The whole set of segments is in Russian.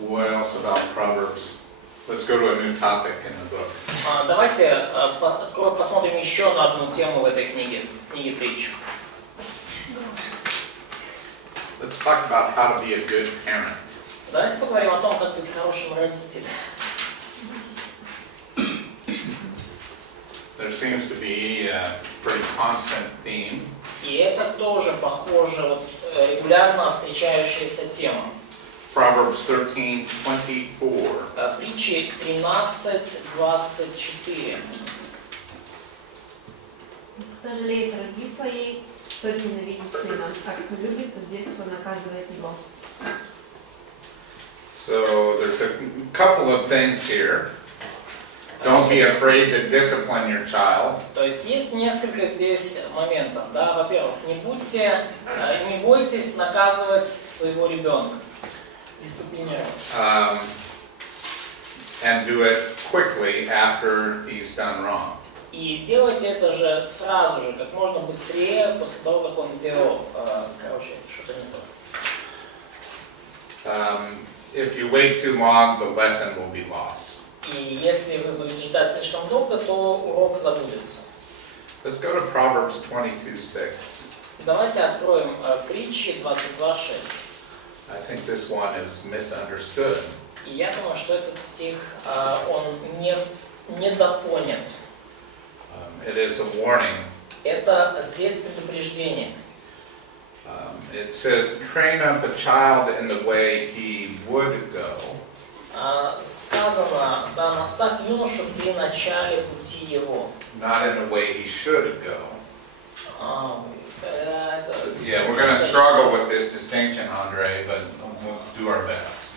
What else about Proverbs? Let's go to a new topic in the book. Давайте посмотрим еще на одну тему в этой книге притч. Let's talk about how to be a good parent. Давайте поговорим о том, как быть хорошим родителем. There seems to be a pretty constant theme. И это тоже похоже, регулярно встречающаяся тема. Proverbs 13:24. Притчи 13:24. Кто жалеет родни своей, тот ненавидит сына, а кто любит, то с детства наказывает его. So there's a couple of things here. Don't be afraid to discipline your child. То есть есть несколько здесь моментов. Да? Во-первых, не бойтесь наказывать своего ребенка, дисциплинировать. And do it quickly after he's done wrong. И делайте это же сразу же, как можно быстрее, после того, как он сделал, что-то не то. If you wait too long, the lesson will be lost. И если вы будете ждать слишком долго, то урок забудется. Let's go to Proverbs 22:6. Давайте откроем притчи 22:6. I think this one is misunderstood. И я думаю, что этот стих, он недопонят. It is a warning. Это здесь предупреждение. It says, train up a child in the way he would go. Сказано, да, наставь юношу при начале пути его. Not in the way he should go. Yeah, we're going to struggle struggle with this distinction, Andre, but we'll do our best.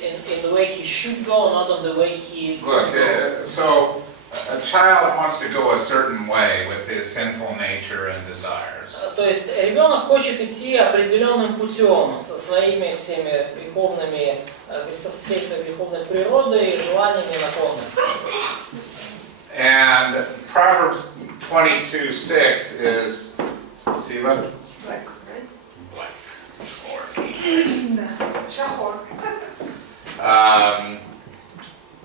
In the way he should go, not in the way he could Look, go. so a child wants to go a certain way with his sinful nature and desires. То есть ребенок хочет идти определенным путем со своими всеми греховными, со всей своей греховной природой и желаниями и наклонностями. And Proverbs 22:6 is, see what? Black, right? Black. Шахор.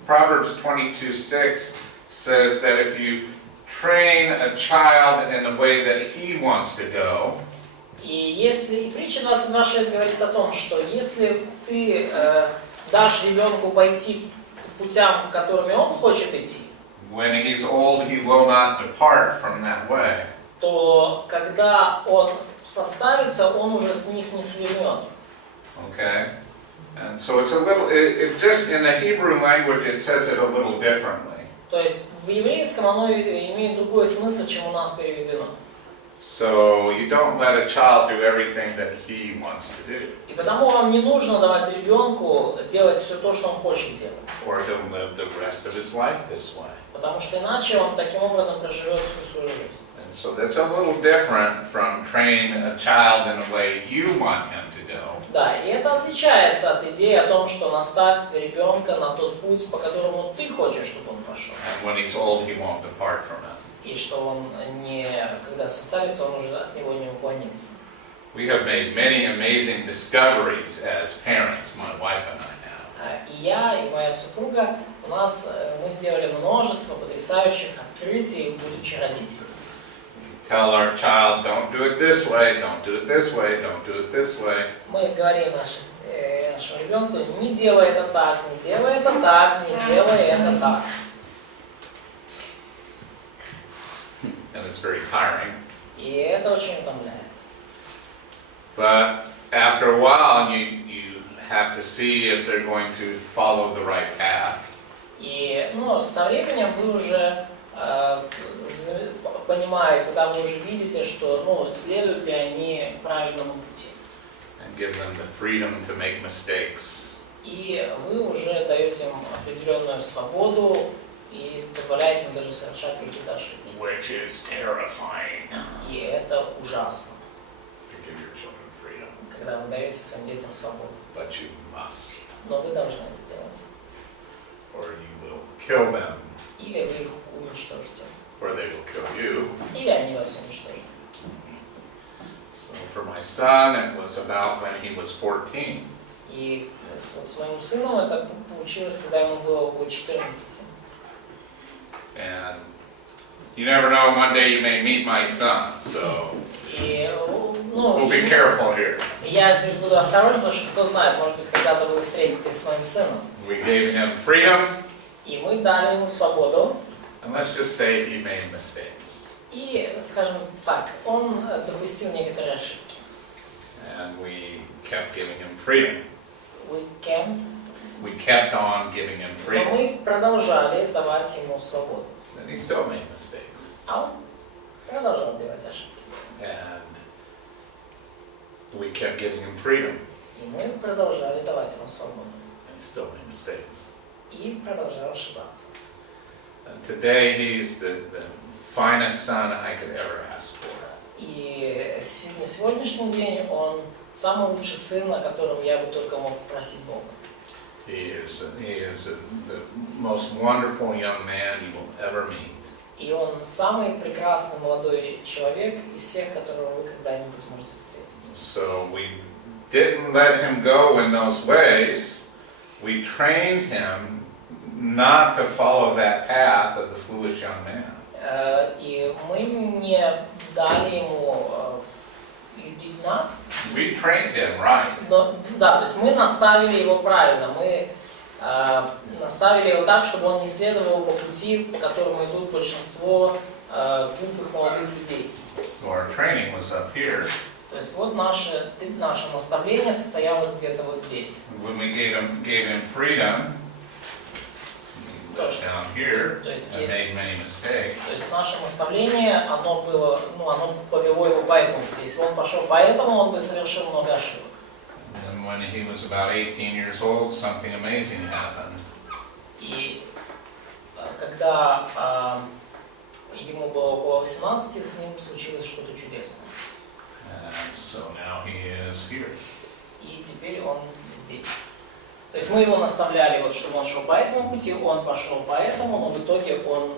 Proverbs 22:6 says that if you train a child in the way that he wants to go, И если притча 22:6 говорит о том, что если ты дашь ребенку пойти путям, которыми он хочет идти, when he's old, he will not depart from that way. то когда он составится, он уже с них не свернет. Okay? And so it's a little, it just in the Hebrew language, it says it a little differently. То есть в еврейском оно имеет другой смысл, чем у нас переведено. So you don't let a child do everything that he wants to do. И потому вам не нужно давать ребенку делать все то, что он хочет делать. Or he'll live the rest of his life this way. Потому что иначе он таким образом проживет всю свою жизнь. And so that's a little different from training a child in the way you want him to go. Да, и это отличается от идеи о том, что наставь ребенка на тот путь, по которому ты хочешь, чтобы он пошел. And when he's old, he won't depart from it. И что он когда состарится, он уже от него не уклонится. We have made many amazing discoveries as parents, my wife and I have. И я, и моя супруга, мы сделали множество потрясающих открытий, будучи родителями. Tell our child, don't do it this way, don't do it this way, don't do it this way. Мы говорим нашему ребенку, не делай это так, не делай это так, не делай это так. And it's very tiring. И это очень утомляет. But after a while, you have to see if they're going to follow the right path. И со временем вы уже понимаете, да, вы уже видите, что следуют ли они правильному пути. And give them the freedom to make mistakes. И вы уже даете им определенную свободу и позволяете им даже совершать какие-то ошибки. Which is terrifying. И это ужасно, To give your children freedom. когда вы даете своим детям свободу. But you must. Но вы должны это делать. Or you will kill them. Или вы их уничтожите. Or they will kill you. Или они вас уничтожат. So for my son, it was about when he was 14. И вот с моим сыном это получилось, когда ему было около 14. And you never know, one day you may meet my son, so И, we'll be careful here. я здесь буду осторожен, потому что кто знает, может быть, когда-то вы встретитесь с моим сыном. We gave him freedom, И мы дали ему свободу. and let's just say he made mistakes. И, скажем так, он допустил некоторые ошибки. And we kept giving him freedom. We kept on giving him Но freedom. мы продолжали давать ему свободу. And he still made mistakes. А он продолжал делать ошибки. And we kept giving him freedom. И мы продолжали давать ему свободу. And he still made mistakes. И продолжал ошибаться. And today he's the finest son I could ever ask for. И на сегодняшний день он самый лучший сын, о котором я бы только мог попросить Бога. He is the most wonderful young man you will ever meet. И он самый прекрасный молодой человек из всех, которого вы когда-нибудь сможете встретить. So we didn't let him go in those ways. We trained him not to follow that path of the foolish young man. И мы не дали ему... You did not? We trained him right. Но, да, то есть мы наставили его правильно. Мы наставили его так, чтобы он не следовал по пути, по которому идут большинство глупых молодых людей. So our training was up here. То есть вот наше наставление состоялось где-то вот здесь. When we gave him freedom, he was down here and made many mistakes. То есть наше наставление, оно повело его по этому пути. Если он пошел по этому, он бы совершил много ошибок. And when he was about 18 years old, something amazing happened. И когда ему было около 18, с ним случилось что-то чудесное. So now he is here. И теперь он здесь. То есть мы его наставляли, вот, чтобы он шел по этому пути, он пошел по этому, но в итоге он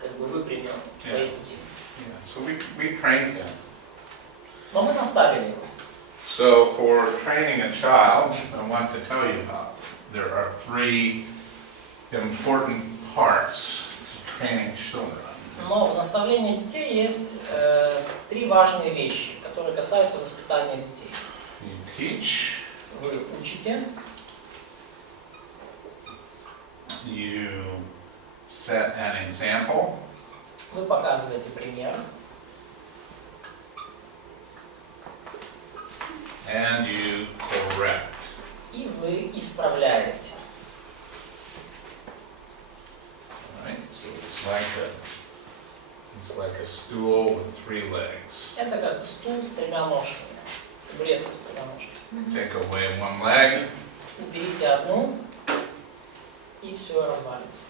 как бы выпрямил свои пути. So we trained him. Но мы наставили его. So for training a child, I want to tell you about. There are 3 important parts to training children. Но в наставлении детей есть 3 важные вещи, которые касаются воспитания детей. You teach. Вы учите. You set an example. Вы показываете пример. And you correct. И вы исправляете. Right? So it's like a stool with 3 legs. Это как стул с 3 ножками. Табуретка с 3 ножками. Take away 1 leg. Уберите одну, и все развалится.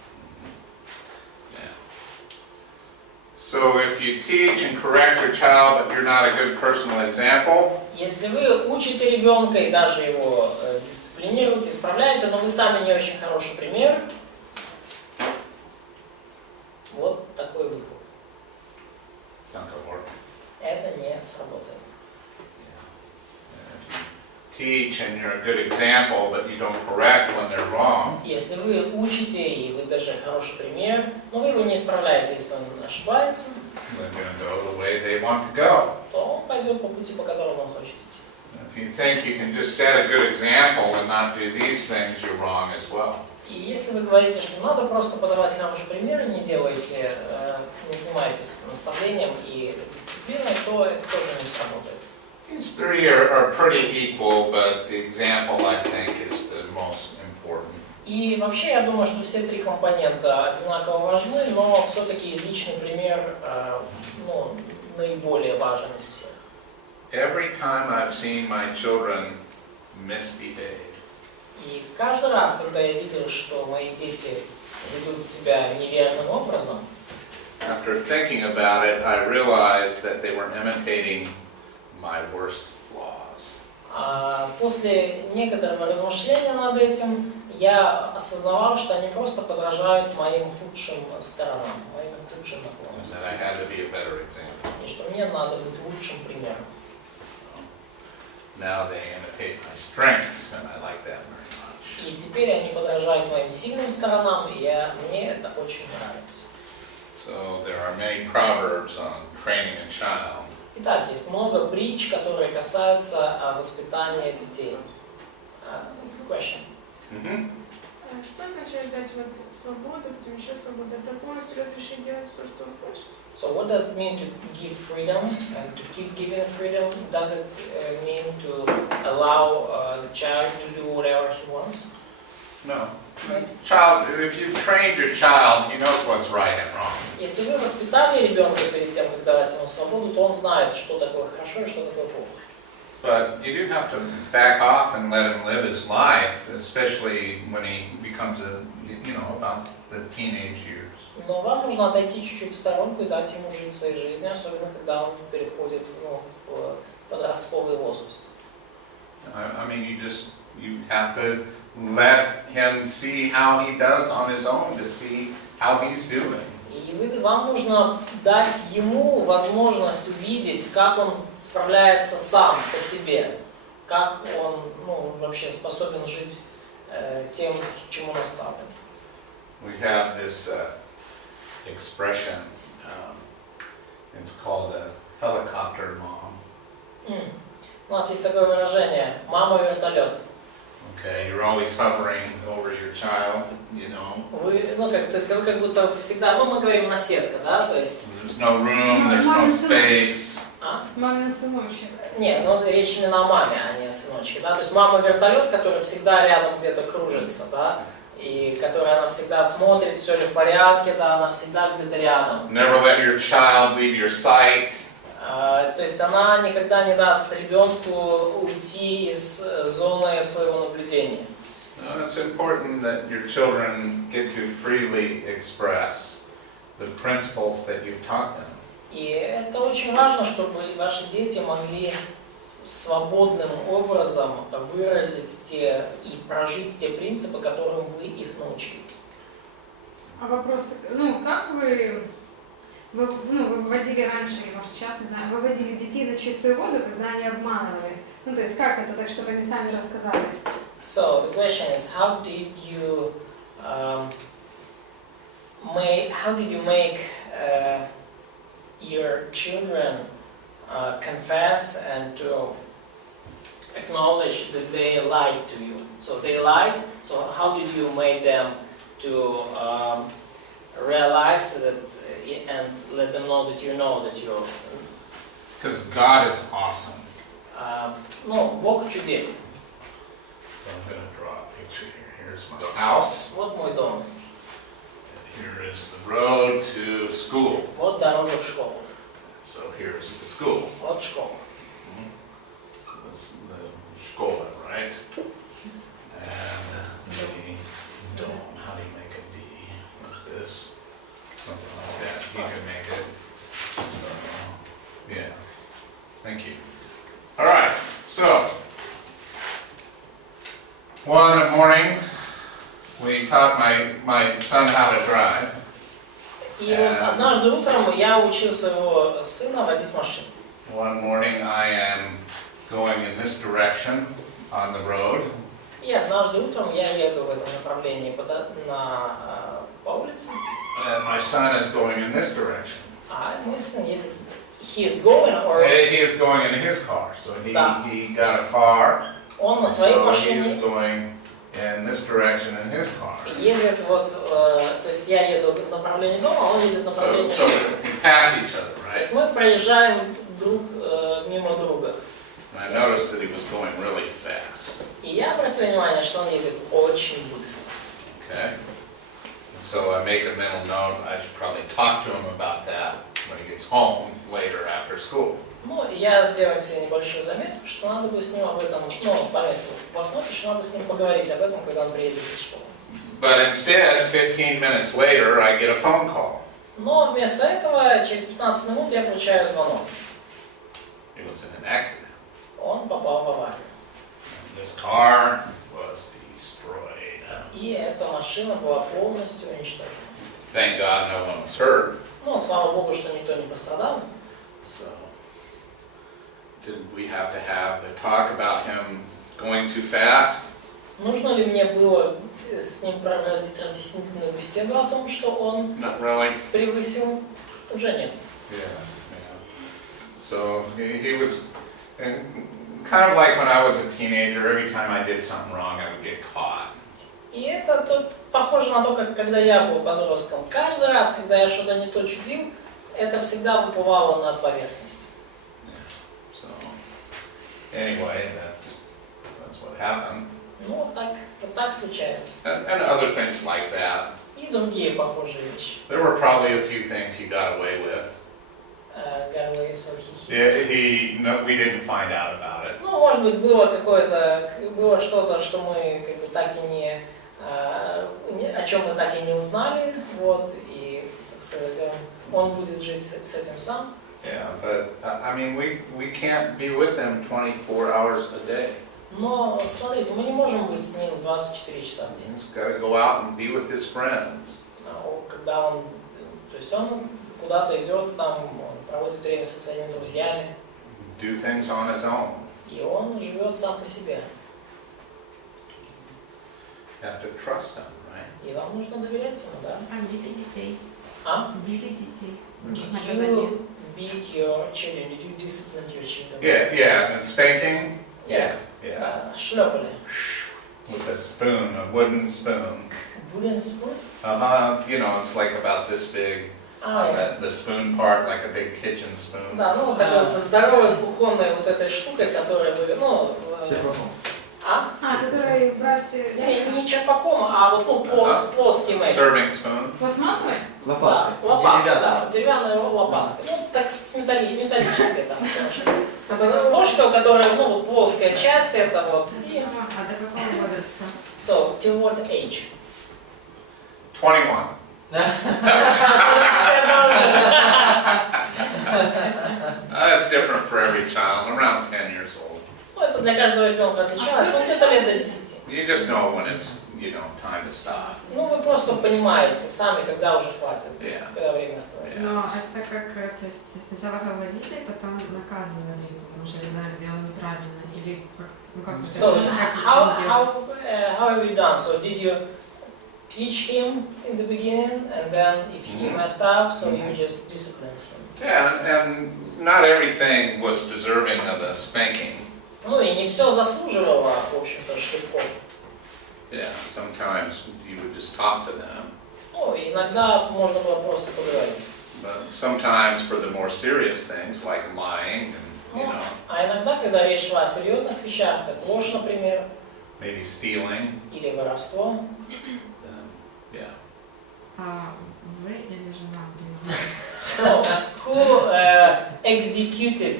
So if you teach and correct your child, but you're not a good personal example, Если вы учите ребенка и даже его дисциплинируете, исправляете, но вы сами не очень хороший пример, вот такой выход. it's not going to work. Это не сработает. Teach and you're a good example, but you don't correct when they're wrong. Если вы учите, и вы даже хороший пример, но вы его не исправляете, если он ошибается, They're going to go the way they want to go. то он пойдет по пути, по которому он хочет идти. If you think you can just set a good example and not do these things, you're wrong as well. И если вы говорите, что надо просто подавать хороший пример, не делаете, не занимаетесь наставлением и дисциплиной, то это тоже не сработает. These 3 are pretty equal, but the example, I think, is the most important. И вообще я думаю, что все 3 компонента одинаково важны, но все-таки личный пример наиболее важен из всех. Every time I've seen my children misbehave, И каждый раз, когда я видел, что мои дети ведут себя неверным образом, after thinking about it, I realized that they were imitating my worst flaws. После некоторого размышления над этим, я осознавал, что они просто подражают моим худшим сторонам, моим худшим And наклонностям. that I had to be a better example. И что мне надо быть лучшим примером. now they imitate my strengths, and I like that very much. И теперь они подражают моим сильным сторонам, и мне это очень нравится. So there are many proverbs on training a child. Итак, есть много притч, которые касаются воспитания детей. Question. Что означает дать вот свободу, потом еще свободу? Это полностью разрешить делать все, что хочешь? So what does it mean to give freedom and to keep giving freedom? Does it mean to allow the child to do whatever he wants? No. Child, if you've trained your child, he knows what's right and wrong. Если вы воспитали ребенка перед тем, как давать ему свободу, то он знает, что такое хорошо и что такое плохо. But you do have to back off and let him live his life, especially when he becomes about the teenage years. Но вам нужно отойти чуть-чуть в сторонку и дать ему жить своей жизнью, особенно когда он переходит в подростковый возраст. I mean, you have to let him see how he does on his own, to see how he's doing. И вам нужно дать ему возможность увидеть, как он справляется сам по себе, как он вообще способен жить тем, чему наставлен. We have this expression, it's called a helicopter mom. У нас есть такое выражение «мама-вертолет». Okay, you're always hovering over your child, you know. Вы, то есть вы как будто всегда, мы говорим наседка, да, то есть. There's no room, there's no space. Мамин сыночек. Не, речь именно о маме, а не о сыночке, да, то есть мама-вертолет, которая всегда рядом где-то кружится, да, и которая она всегда смотрит, все ли в порядке, да, она всегда где-то рядом. Never let your child leave your sight. То есть она никогда не даст ребенку уйти из зоны своего наблюдения. It's important that your children get to freely express the principles that you've taught them. И это очень важно, чтобы ваши дети могли свободным образом выразить и прожить те принципы, которым вы их научили. А вопрос, как вы выводили раньше, или может сейчас, не знаю, выводили детей на чистую воду, когда они обманывали? То есть как это так, чтобы они сами рассказали? So the question is, how did you make your children confess and to acknowledge that they lied to you? So they lied. So how did you make them to realize that and let them know that you're? Because God is awesome. Бог чудесен. So I'm going to draw a picture here. Here's my house. Вот мой дом. And here is the road to school. Вот дорога в школу. So here's the school. Вот школа. This is the школа, right? And the dome. How do you make a D? Like this. Something like that. You can make it. So, yeah. Thank you. All right. So, one morning, we taught my son how to drive. И вот однажды утром я учил своего сына водить машину. One morning, I am going in this direction on the road. И однажды утром я еду в этом направлении по улице. And my son is going in this direction. А мой сын едет. He is going or He is going in his car. So he got a car. он на своей So he машине is going in this direction in his car. едет то есть я еду в направлении дома, а он едет в направлении So школы. we pass each other, То right? есть мы проезжаем друг мимо друга. And I noticed that he was going really fast. И я обратил внимание, что он едет очень быстро. Okay. And so I make a mental note. I should probably talk to him about that when he gets home later after school. Я сделал себе небольшую заметку, что надо бы с ним об этом, пометку в блокноте, что надо с ним поговорить об этом, когда он приедет из школы. But instead, 15 minutes later, I get a phone call. Но вместо этого, через 15 минут я получаю звонок. He was in an accident. Он попал в аварию. This car was destroyed. И эта машина была полностью уничтожена. Thank God no one was hurt. Слава Богу, что никто не пострадал. So did we have to have the talk about him going too fast? Нужно ли мне было с ним проводить разъяснительную беседу о том, что он Not really. превысил? Уже нет. Yeah, yeah. So he was, and kind of like when I was a teenager, every time I did something wrong, I would get caught. И это тут похоже на то, как когда я был подростком. Каждый раз, когда я что-то не то чудил, это всегда выплывало на поверхность. Yeah. So anyway, that's what happened. Ну, вот так случается. And other things like that. И другие похожие вещи. There were probably a few things he got away with. Got away, so he Yeah, we didn't find out about it. Ну, может быть, было что-то, что мы как бы так и о чем мы так и не узнали, вот, и, так сказать, он будет жить с этим сам. Yeah, but I mean, we can't be with him 24 hours a day. Но, смотрите, мы не можем быть с ним 24 часа в день. He's got to go out and be with his friends. Когда он, то есть он куда-то идет, там, он проводит время со своими друзьями. Do things on his own. И он живет сам по себе. You have to trust him, right? И вам нужно доверять ему, да? А били детей. А? Били детей. Did Наказание. you beat your children? Did you discipline your children? Yeah, and spanking. Yeah. Шлепали. With a spoon, a wooden spoon. Wooden spoon? You know, it's like about this big. The spoon part, like a big kitchen spoon. Да, ну такой вот здоровой кухонной вот этой штукой, которая вы, ну... Который брать... Не черпаком, а вот с плоским этим. Serving spoon. Пластмассовый? Да, лопатка, да, деревянная лопатка. Ну, так с металлической там. Это ложка, у которой, ну, вот плоская часть, это вот. И... А до какого возраста? So, till what age? 21. That's different for every child, around 10 years old. Ну, это для каждого ребенка отличалось, ну, где-то лет до 10. You just know when it's, time to stop. Ну, вы просто понимаете сами, когда уже хватит, Yeah. когда время остановится. Но это как, то есть сначала говорили, потом наказывали, потому что ребенок сделал неправильно, или как, ну как So, how have you done? So, did you teach him in the beginning, and then if he messed up, so you just disciplined him? Yeah, and not everything was deserving of a spanking. Ну и не все заслуживало, в общем-то, шлепков. Yeah, sometimes you would just talk to them. Ну, иногда можно было просто поговорить. But sometimes for the more serious things, like lying, and, А иногда, когда речь шла о серьезных вещах, как ложь, например, maybe stealing, или воровство, yeah. А вы или жена? so, who executed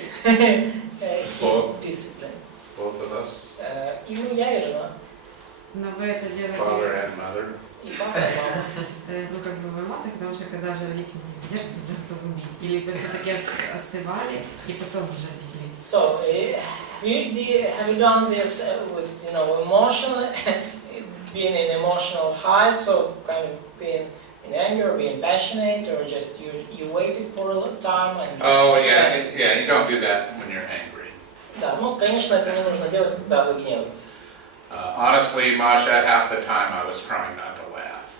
Both. discipline? Both of us, И я, и жена, Но вы это father делали, and mother. и папа, и мама. ну как бы в эмоциях, потому что когда уже родители не держат, то убить. Или вы все-таки остывали и потом уже били. So, have you done this with, emotional, being in emotional high, so kind of being in anger, being passionate, or just you waited for a little time and... Oh yeah, you don't do that when you're angry. Да, ну, конечно, это не нужно делать, когда вы гневаетесь. Honestly, Masha, half the time I was trying not to laugh.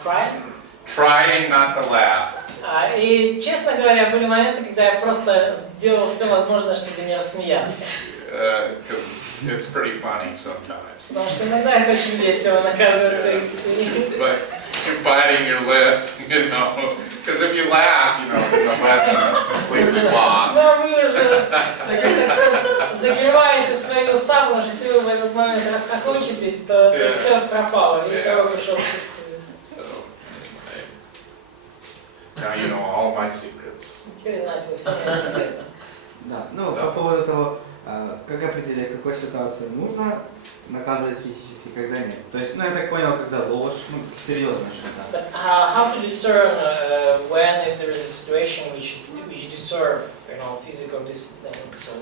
Crying? Trying not to laugh. И, честно говоря, были моменты, когда я просто делал все возможное, чтобы не рассмеяться. Because it's pretty funny sometimes. Потому что иногда это очень весело, оказывается. But you're biting your lip, because if you laugh, the lesson is completely lost. Но вы уже, так сказать, закрываете свои уста, потому что если вы в этот момент расхохочетесь, то все пропало, весь урок ушел впустую. Now you know all my secrets. Теперь знаете, вы все мои секреты. Да, ну по поводу того, как определить, в какой ситуации нужно наказывать физически, когда нет. То есть, я так понял, когда ложь, серьезно что-то. But how to discern when if there is a situation which deserve, physical discipline? So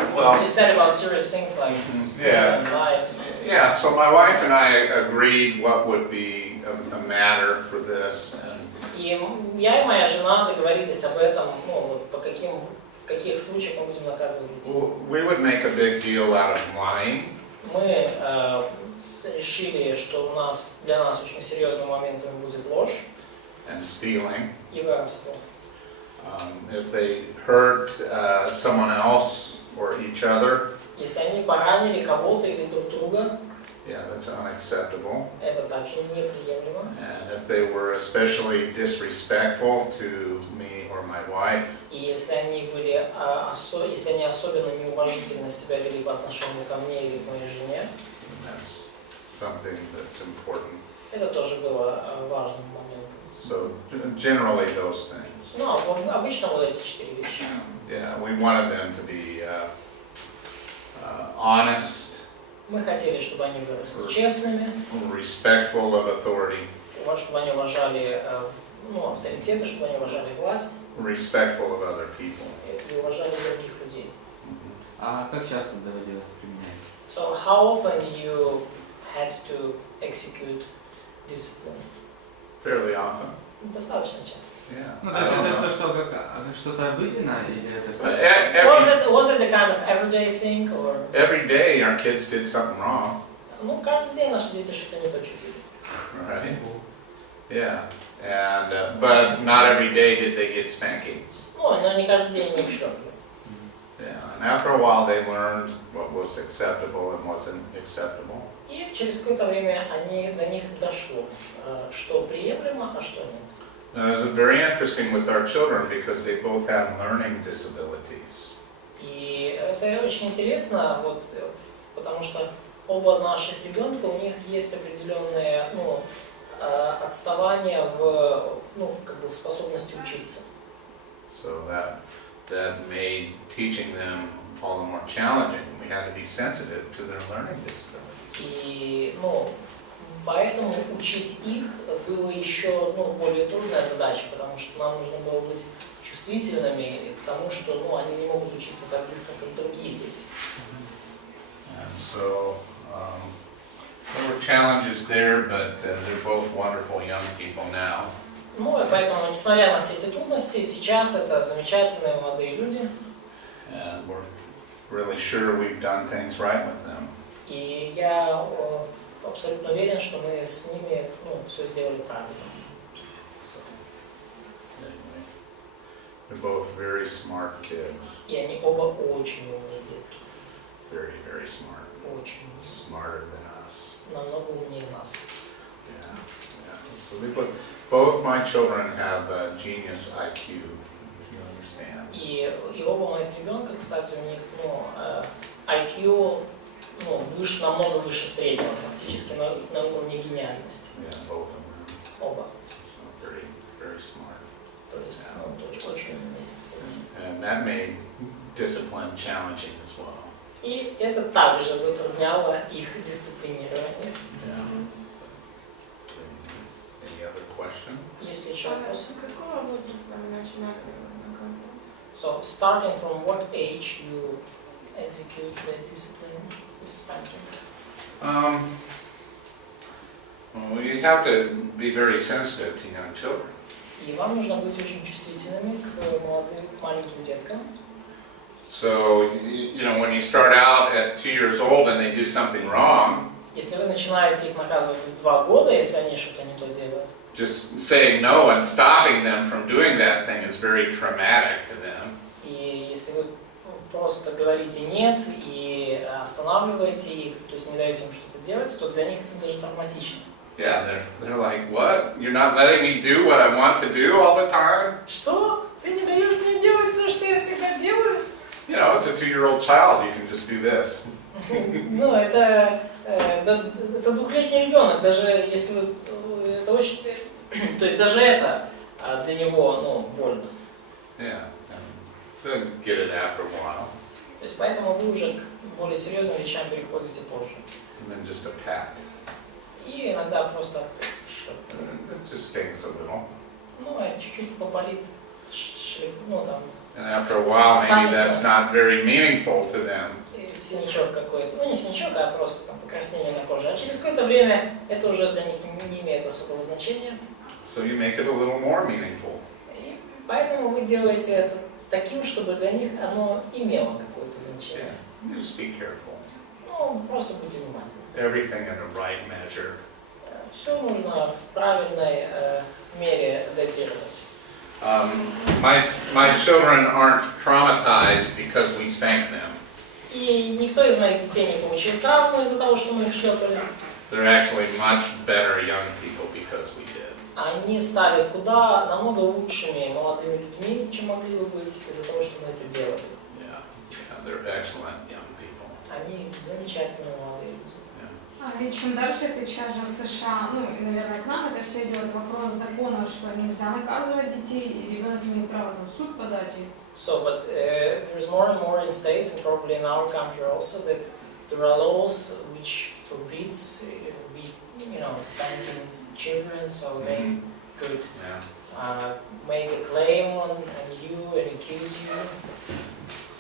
you said about serious things like stealing and lying. Yeah, so my wife and I agreed what would be a matter for this, and И я и моя жена договорились об этом, в каких случаях мы будем наказывать детей? We would make a big deal out of lying. Мы решили, что для нас очень серьезным моментом будет ложь And stealing. и воровство. If they hurt someone else or each other, Если они поранили кого-то или друг друга, yeah, that's unacceptable. это также неприемлемо. And if they were especially disrespectful to me or my wife, И если они если они особенно неуважительно себя вели по отношению ко мне или к моей жене, that's something that's important. это тоже было важным моментом. So generally those things. Ну, обычно вот эти 4 вещи. Yeah, we wanted them to be honest, Мы хотели, чтобы они выросли честными, respectful of authority, чтобы они уважали авторитеты, чтобы они уважали власть respectful of other people. и уважали других людей. А как часто доводилось применять? So how often you had to execute discipline? Fairly often. Достаточно часто. Yeah. Ну, I то есть don't это know. то, что как что-то обыденное или это... Was it a kind of everyday thing or? Every day our kids did something wrong, Ну, каждый день наши дети что-то не то чувствуют. right? Yeah, and but not every day did they get spankings. Ну, но не каждый день мы их шлепали. Yeah, and after a while they learned what was acceptable and wasn't acceptable. И через какое-то время до них дошло, что приемлемо, а что нет. And it was very interesting with our children because they both had learning disabilities. И это очень интересно, потому что оба наших ребенка, у них есть определенные отставания в способности учиться. So that made teaching them all the more challenging. We had to be sensitive to their learning disabilities. И поэтому учить их было еще более трудная задача, потому что нам нужно было быть чувствительными к тому, что они не могут учиться так быстро, как другие дети. And so there were challenges there, but they're both wonderful young people now. И поэтому, несмотря на все эти трудности, сейчас это замечательные молодые люди. And we're really sure we've done things right with them. И я абсолютно уверен, что мы с ними все сделали правильно. So, anyway, they're both very smart kids. И они оба очень умные детки. Very, very smart. Очень. Smarter than us. Намного умнее нас. Yeah, yeah. So both my children have a genius IQ, if you understand. И оба моих ребенка, кстати, у них IQ намного выше среднего, фактически на уровне гениальности. Yeah, both of them. Оба. So very, very smart. То есть очень умные. And that made discipline challenging as well. И это также затрудняло их дисциплинирование. Yeah. Any other question? Есть ли еще вопросы? С какого возраста вы начинали наказывать? So, starting from what age you execute the discipline is spanking? Well, you have to be very sensitive to young children. И вам нужно быть очень чувствительными к маленьким деткам. So, when you start out at 2 years old and they do something wrong, Если вы начинаете их наказывать в 2 года, если они что-то не то делают, just saying no and stopping them from doing that thing is very traumatic to them. и если вы просто говорите нет и останавливаете их, то есть не даете им что-то делать, то для них это даже травматично. Yeah, they're like, what? You're not letting me do what I want to do all the time? Что? Ты не даешь мне делать то, что я всегда делаю? It's a 2-year-old child, you can just do this. Ну, это 2-летний ребенок, даже если это очень, то есть даже это для него, больно. Yeah, and they'll get it after a while. То есть поэтому вы уже к более серьезным вещам переходите позже. And then just a pat. И иногда просто It just stings a little. чуть-чуть поболит, там, And after a while, maybe that's not very meaningful to them. синячок какой-то, не синячок, а просто там покраснение на коже. А через какое-то время это уже для них не имеет особого значения. So you make it a little more meaningful. И поэтому вы делаете это таким, чтобы для них оно имело какое-то значение. Yeah. Just be careful. Ну, просто будьте внимательны. Everything in the right measure. Все нужно в правильной мере дозировать. My children aren't traumatized because we spank them. И никто из моих детей не получил травму из-за того, что мы их шлепали. They're actually much better young people because we did. Они стали куда намного лучшими молодыми людьми, чем могли бы быть из-за того, что мы это делали. Yeah, they're excellent young people. Они замечательные молодые люди. Ведь чем дальше сейчас же в США, ну и, наверное, к нам это все идет, вопрос закона, что нельзя наказывать детей, и ребенок имеет право в суд подать. So, but there's more and more in states, and probably in our country also, that there are laws which forbids, spanking children, so they could make a claim on you and accuse you.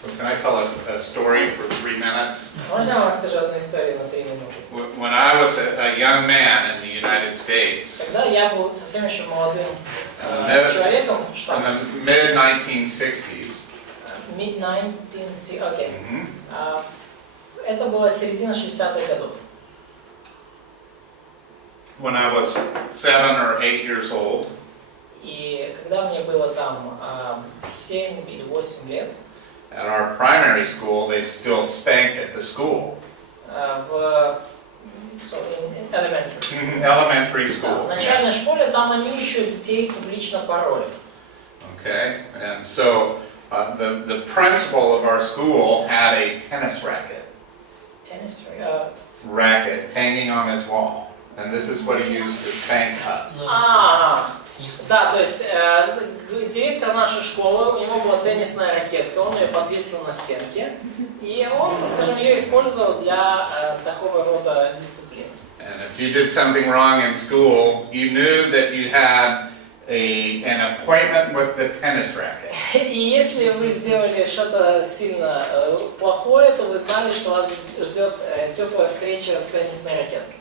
So can I tell a story for 3 minutes? Можно я вам расскажу одну историю на 3 минуты? When I was a young man in the United States, Когда я был совсем еще молодым человеком в in Штатах, the mid-1960s, mid-1960s, окей, это было середина 60-х годов. when I was 7 or 8 years old, И когда мне было там 7 или 8 лет, at our primary school, they still spanked at the school. in elementary. Elementary В school. начальной школе там они еще детей публично пороли. Okay, and so the principal of our school had a tennis Tennis, racket hanging on his wall, and this is what he used to spank us. Да, то есть директор нашей школы, у него была теннисная ракетка, он ее подвесил на стенке, и он, скажем, ее использовал для такого рода дисциплины. And if you did something wrong in school, you knew that you had an appointment with the tennis racket. И если вы сделали что-то сильно плохое, то вы знали, что вас ждет теплая встреча с теннисной ракеткой.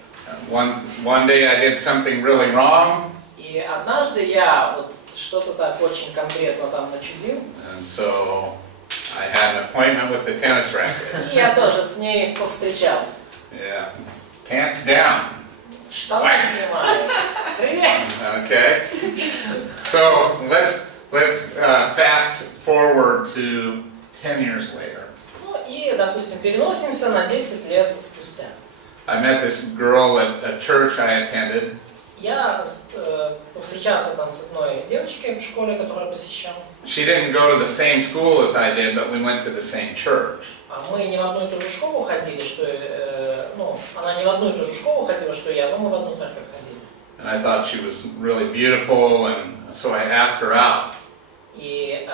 One day I did something really wrong. И однажды я вот что-то так очень конкретно там начудил. And so I had an appointment with the tennis racket. И я тоже с ней повстречался. Yeah. Pants down. Штаны снимаю. Привет! Okay. So let's fast forward to 10 years later. Ну и, допустим, переносимся на 10 лет спустя. I met this girl at a church I attended. Я повстречался там с одной девочкой в школе, которую я посещал. She didn't go to the same school as I did, but we went to the same church. Мы не в одну и ту же школу ходили, она не в одну и ту же школу ходила, что я, но мы в одну церковь ходили. And I thought she was really beautiful, and so I asked her out. И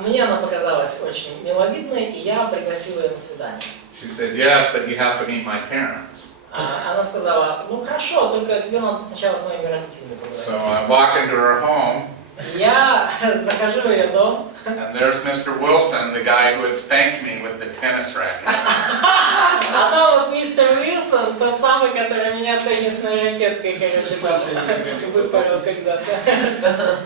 мне она показалась очень миловидной, и я пригласил ее на свидание. She said, "Yes, but you have to meet my parents." Она сказала, ну хорошо, только тебе надо сначала с моими родителями So поговорить. I walk into her home, Я захожу в ее дом, and there's Mr. Wilson, the guy who had spanked me with the tennis racket. а там вот мистер Уилсон, тот самый, который меня теннисной ракеткой, короче, выпарил когда-то.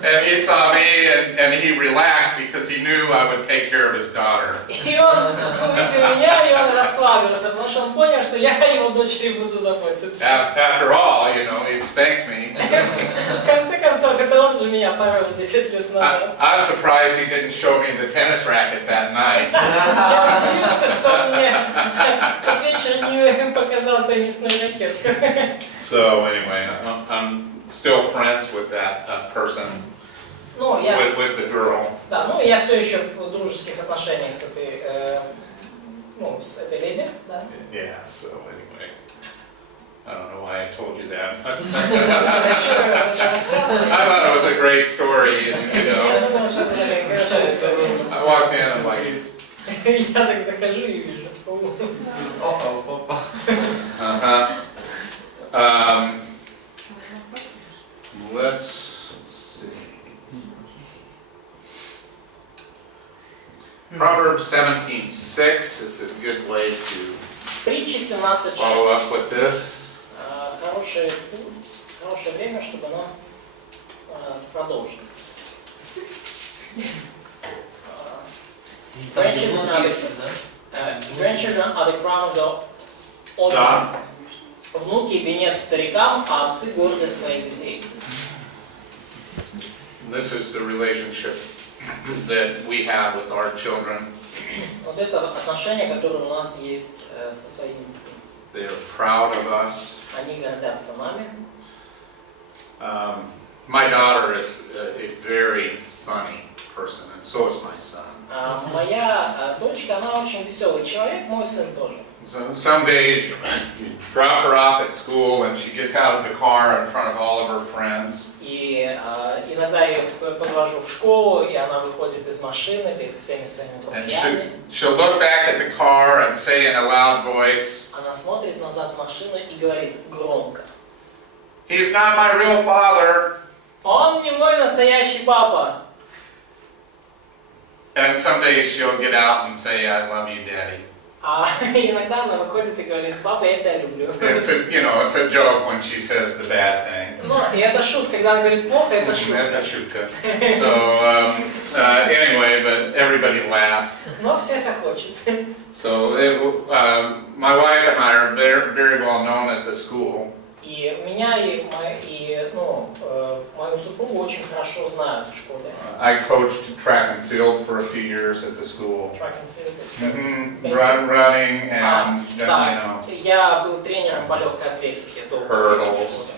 And he saw me, and he relaxed because he knew I would take care of his daughter. И он увидел меня, и он расслабился, потому что он понял, что я его дочери буду заботиться. After all, you know, he spanked me. В конце концов, это он же меня порол 10 лет назад. I'm surprised he didn't show me the tennis racket that night. Я удивился, что он мне в тот вечер не показал теннисную ракетку. So anyway, I'm still friends with that person, Ну, я, with the girl. да, ну, я все еще в дружеских отношениях с этой леди, да. Yeah, so anyway, I don't know why I told you that. I thought it was a great story, and, you know, Я думала, что это такая хорошая история. I walked in and like, Я так захожу и вижу. Let's see. Proverbs 17:6 is a good way to Притчи follow 17:6. up with this. Хорошее время, чтобы нам продолжить. Grandchildren are grandchildren are the crown of the old. Да. Внуки венец старикам, а отцы гордость своих детей. This is the relationship that we have with our children. Вот это отношение, которое у нас есть со своими детьми. They are proud of us. Они гордятся нами. My daughter is a very funny person, and so is my son. Моя дочка, она очень веселый человек, мой сын тоже. So some days you drop her off at school and she gets out of the car in front of all of her friends. И иногда я ее подвожу в школу, и она выходит из машины перед всеми своими And друзьями. she'll look back at the car and say in a loud voice, Она смотрит назад в машину и говорит громко: "He's not my real father." «Он не мой настоящий папа!» And some days she'll get out and say, "I love you, Daddy." А иногда она выходит и говорит: «Папа, я тебя люблю». It's a joke when she says the bad thing. Ну, и это шутка, когда она говорит плохо, это Это шутка. шутка. So anyway, but everybody laughs. Но все хохочут. So my wife and I are very, very well known at the school. И меня и мою супругу очень хорошо знают в школе. I coached track and field for a few years at the school. Track and field, it's Running and then, да, я был тренером по легкой атлетике до hurdles.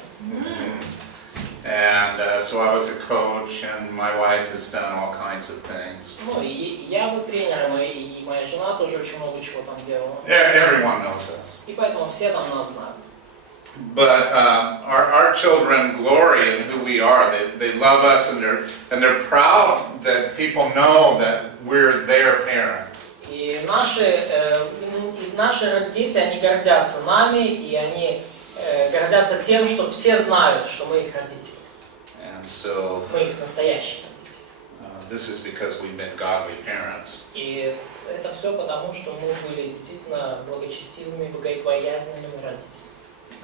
And so I was a coach, and my wife has done all kinds of things. Ну и я был тренером, и моя жена тоже очень много чего там делала. Everyone knows us. И поэтому все там нас знают. But our children glory in who we are. They love us, and they're proud that people know that we're their parents. И наши дети, они гордятся нами, и они гордятся тем, что все знают, что мы их родители. And so Мы их настоящие родители. this is because we've been godly parents. И это все потому, что мы были действительно благочестивыми, богобоязненными родителями.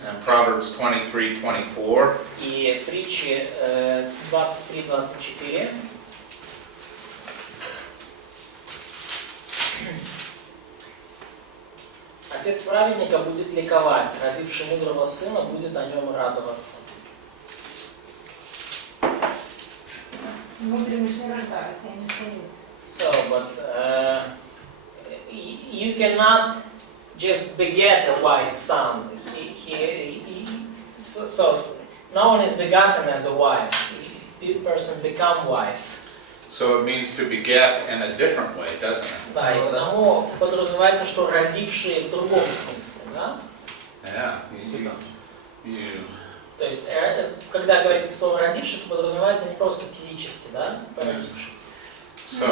And Proverbs 23:24. И притчи 23-24. Отец праведника будет ликовать, родивший мудрого сына будет о нем радоваться. Мудрым не рождаются, они встают. So, but you cannot just beget a wise son. So no one is begotten as a wise. The person become wise. So it means to beget in a different way, doesn't it? Да, и потому подразумевается, что родившие в другом смысле, да? Yeah. То есть, когда говорится слово родивший, то подразумевается не просто физически, да, породивший. So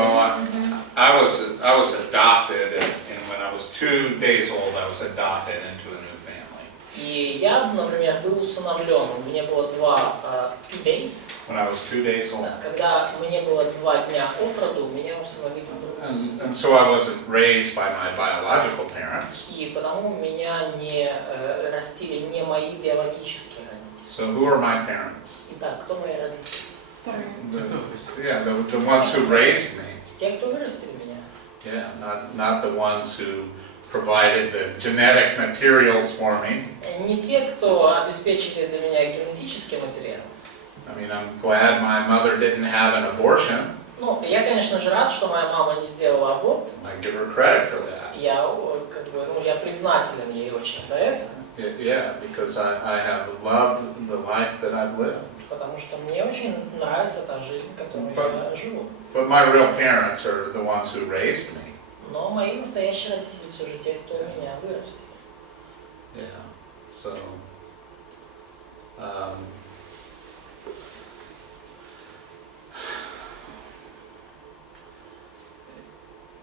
I was adopted, and when I was 2 days old, I was adopted into a new family. И я, например, был усыновлен. Мне было 2 days. When I was 2 days old. Да, когда мне было 2 дня от роду, меня усыновили на другую семью. And so I wasn't raised by my biological parents. И потому меня не растили не мои биологические родители. So who are my parents? Итак, кто мои родители? The ones who raised me. Те, кто вырастили меня. Yeah, not the ones who provided the genetic materials for me. Не те, кто обеспечили для меня генетический материал. I mean, I'm glad my mother didn't have an abortion. Ну, я, конечно же, рад, что моя мама не сделала аборт. I give her credit for that. Я признателен ей очень за это. Yeah, because I have loved the life that I've lived. Потому что мне очень нравится та жизнь, которую я живу. But my real parents are the ones who raised me. Но мои настоящие родители все же те, кто меня вырастил. Yeah. So.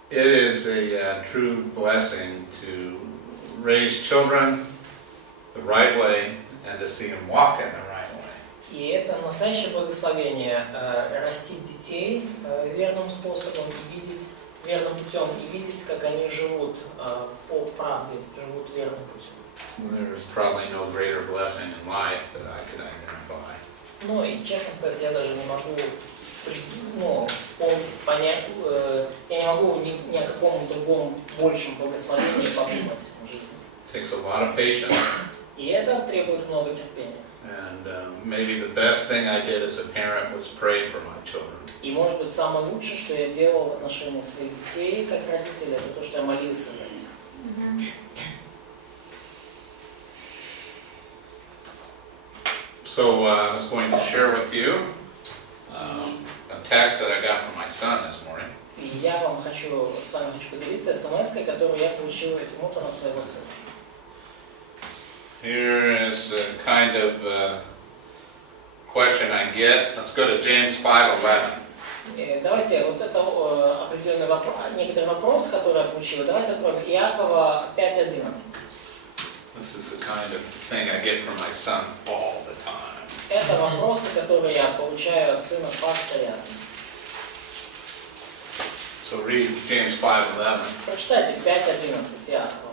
It is a true blessing to raise children the right way and to see them walk in the right way. И это настоящее благословение растить детей верным способом и видеть верным путем и видеть, как они живут по правде, живут верным путем. There's probably no greater blessing in life that I could identify. Ну и честно сказать, я даже не могу вспомнить, понять, я не могу ни о каком другом большем благословении подумать в жизни. Takes a lot of patience. И это требует много терпения. And maybe the best thing I did as a parent was pray for my children. И может быть самое лучшее, что я делал в отношении своих детей, как родитель, это то, что я молился за них. So I was going to share with you a text that I got from my son this morning. И я с вами хочу поделиться смс-кой, которую я получил этим утром от своего сына. Here is a kind of question I get. Let's go to James 5:11. Давайте вот это определенный вопрос, некоторый вопрос, который я получил. Давайте откроем Иакова 5:11. This is the kind of thing I get from my son all the time. Это вопросы, которые я получаю от сына постоянно. So read James 5:11. Прочитайте 5:11 Иакова.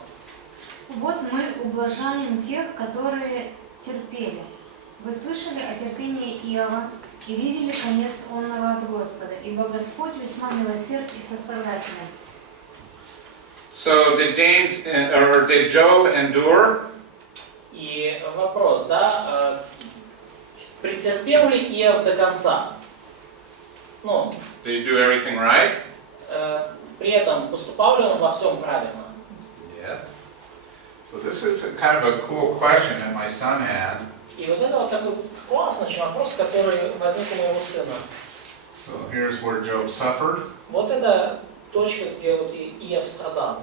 Вот мы ублажаем тех, которые терпели. Вы слышали о терпении Иова и видели конец онного от Господа, ибо Господь весьма милосерд и сострадателен. So did did Job endure? И вопрос, да, претерпел ли Иов до конца? Ну, Did he do everything right? При этом поступал ли он во всем правильно? Yeah. So this is a kind of a cool question that my son had. И вот это вот такой классный очень вопрос, который возник у моего сына. So here's where Job suffered. Вот это точка, где вот Иов страдал.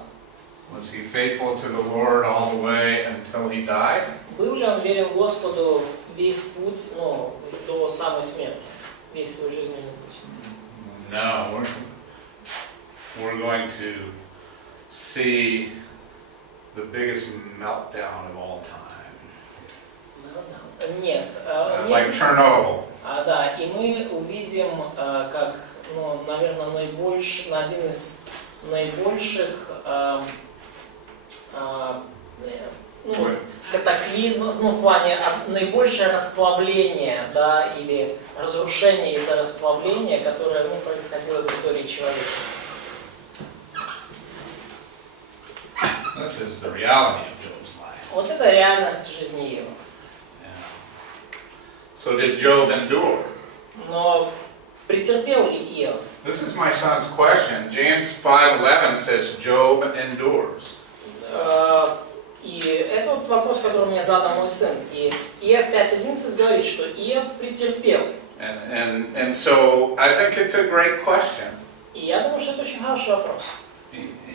Was he faithful to the Lord all the way until he died? Был ли он верен Господу весь путь, до самой смерти, весь свой жизненный путь? No, we're going to see the biggest meltdown of all time. Нет. Like Chernobyl. Да, и мы увидим, как, наверное, один из наибольших катаклизмов, в плане наибольшее расплавление, да, или разрушение из-за расплавления, которое происходило в истории человечества. This is the reality of Job's life. Вот это реальность жизни Иова. So did Job endure? Но претерпел ли Иов? This is my son's question. James 5:11 says Job endures. И это вот вопрос, который мне задал мой сын. И Иов 5:11 говорит, что Иов претерпел. And so I think it's a great question. И я думаю, что это очень хороший вопрос.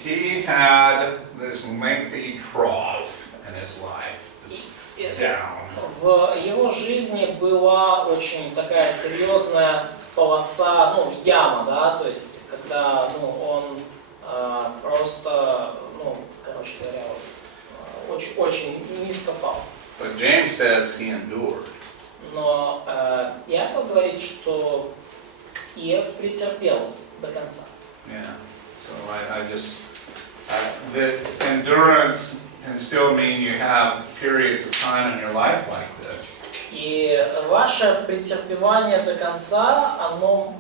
He had this lengthy trough in his life, this down. В его жизни была очень такая серьезная полоса, яма, да, то есть когда, он просто, короче говоря, очень низко пал. But James says he endured. Но Иаков говорит, что Иов претерпел до конца. Yeah. So the endurance can still mean you have periods of time in your life like this. И ваше претерпевание до конца, оно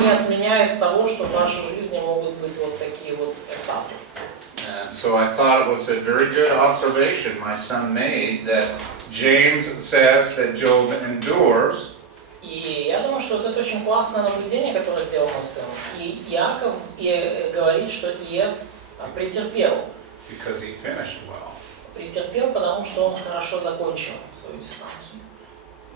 не отменяет того, что в вашей жизни могут быть вот такие вот этапы. And so I thought it was a very good observation my son made that James says that Job endures. И я думаю, что вот это очень классное наблюдение, которое сделал мой сын. И Иаков говорит, что Иов претерпел. Because he finished well. Претерпел, потому что он хорошо закончил свою дистанцию.